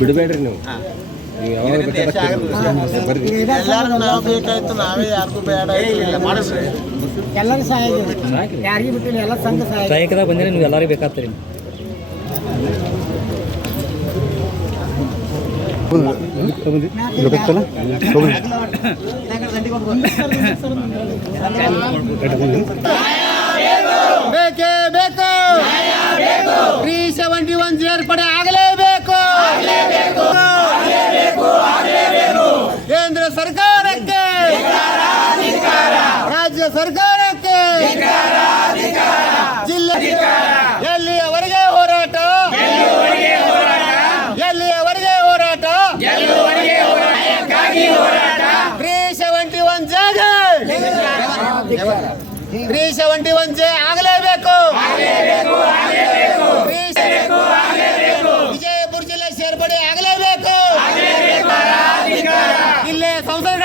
ಬಿಡಬೇಡ್ರಿ ನೀವು. ಎಲ್ಲರೂ ನಾವು ಬೇಕಾಯ್ತು, ನಾವೇ ಯಾರಿಗೂ ಬೇಡ ಇಲ್ಲ ಮಾಡಿಸ್ರಿ. ಎಲ್ಲರೂ ಸಹಾಯ ಯಾರಿಗೂ ಬಿಟ್ಟಿಲ್ಲ, ಎಲ್ಲ ಸಂಘ ಸಹಾಯ ಸಹಾಯಕದಾಗ ಬಂದರೆ ನೀವು ಎಲ್ಲರಿಗೂ ಬೇಕಾಗ್ತೀರಿ. ಬೇಕೇ ಬೇಕು, 371 ಸೇರ್ಪಡೆ ಆಗಲೇಬೇಕು. ಕೇಂದ್ರ ಸರ್ಕಾರಕ್ಕೆ, ರಾಜ್ಯ ಸರ್ಕಾರಕ್ಕೆ, ಜಿಲ್ಲೆ ಎಲ್ಲಿಯವರೆಗೆ ಹೋರಾಟ, ಎಲ್ಲಿಯವರೆಗೆ ಹೋರಾಟ, 371 ಜಾಗ, 371 ಜೆ ಆಗಲೇಬೇಕು. ವಿಜಯಪುರ ಜಿಲ್ಲೆ ಸೇರ್ಪಡೆ ಆಗಲೇಬೇಕು. ಇಲ್ಲೇ ಸಂಸದ